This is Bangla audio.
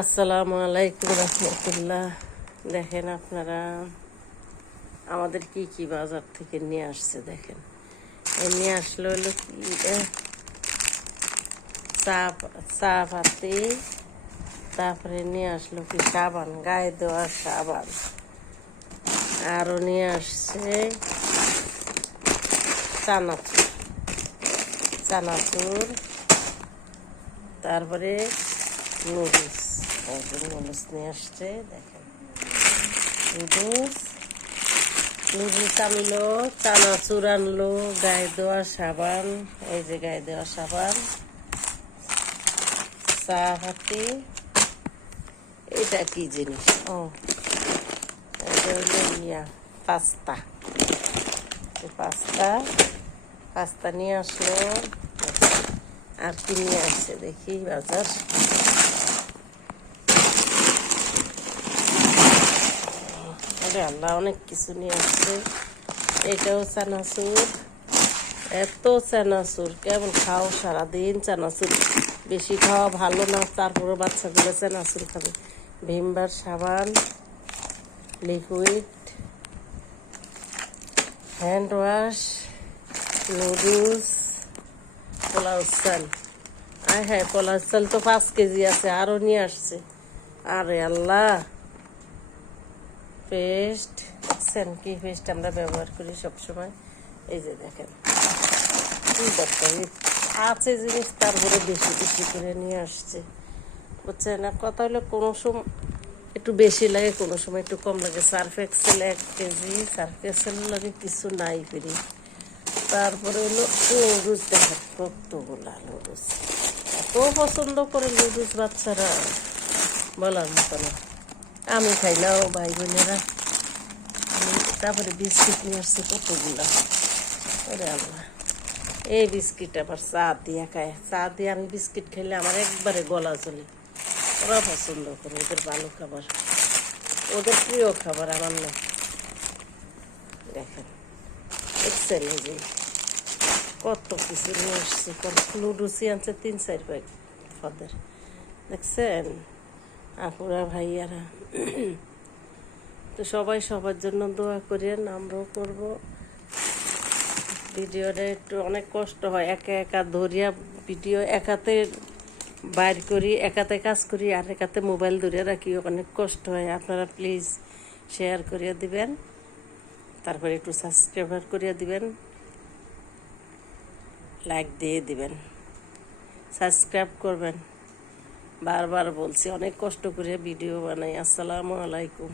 আসসালামু আলাইকুম রহমতুল্লাহ। দেখেন আপনারা আমাদের কি কি বাজার থেকে নিয়ে আসছে। দেখেন নিয়ে আসলো হলো কি চা চা পাতি, তারপরে নিয়ে আসলো কি সাবান, গায়ে দেওয়ার সাবান, আরও নিয়ে আসছে চানাচুর চানাচুর তারপরে নুডলস নুডলস নিয়ে আসছে। দেখেন নুডলস আনলো, চানাচুর আনলো, গায়ে দেওয়া সাবান, এই যে গায়ে দেওয়া সাবান, চা পাতি। এটা কি জিনিস? এটা হলো পাস্তা। পাস্তা নিয়ে আসলো। আর কি নিয়ে আসছে দেখি বাজার। আল্লাহ, অনেক কিছু নিয়ে আসছে। এটাও চানাচুর। এত চানাচুর কেমন খাও সারাদিন? চানাচুর বেশি খাওয়া ভালো না, তারপরে বাচ্চাগুলো চানাচুর খাবে। ভিমবার সাবান, liquid, hand wash, noodles, pulao চাল। হ্যাঁ, পোলাও চাল তো 5 কেজি আছে, আরও নিয়ে আসছে। আরে আল্লাহ, পেস্ট দেখছেন কি পেস্ট আমরা ব্যবহার করি সবসময়। এই যে দেখেন কি দরকার আছে জিনিস, তারপরে বেশি বেশি করে নিয়ে আসছে। বুঝছেন না? কথা হলো কোনো সময় একটু বেশি লাগে, কোনো সময় একটু কম লাগে। Surf Excel 1 KG, Surf Excel লাগে কিছু নাই ফিরি। তারপরে হলো নুডলস। দেখেন কতগুলা নুডলস, এত পছন্দ করে নুডলস বাচ্চারা বলার মতো না। আমি খাই না, ও ভাই বোনেরা। তারপরে বিস্কিট নিয়ে আসছে কতগুলা। ওরে আল্লাহ, এই বিস্কিট আবার চা দিয়ে খায়। চা দিয়ে আমি বিস্কিট খেলে আমার একবারে গলা চলে। ওরা পছন্দ করে, ওদের ভালো খাবার, ওদের প্রিয় খাবার, আমার না। দেখেন এক্সেল যে কত কিছু নিয়ে আসছে। নুডলসই আনছে 3-4 প্যাকেট ফদের। দেখছেন আপুরা ভাইয়ারা? তো সবাই সবার জন্য দোয়া করেন, আমরাও করব। ভিডিওটা একটু অনেক কষ্ট হয়, একা একা ধরিয়া ভিডিও একাতে বাইর করি, একাতে কাজ করি, আর একাতে মোবাইল ধরিয়া রাখি, অনেক কষ্ট হয়। আপনারা প্লিজ শেয়ার করিয়া দিবেন, তারপরে একটু সাবস্ক্রাইব করিয়া দিবেন, লাইক দিয়ে দিবেন, সাবস্ক্রাইব করবেন। বারবার বলছি, অনেক কষ্ট করে ভিডিও বানাই। আসসালামু আলাইকুম।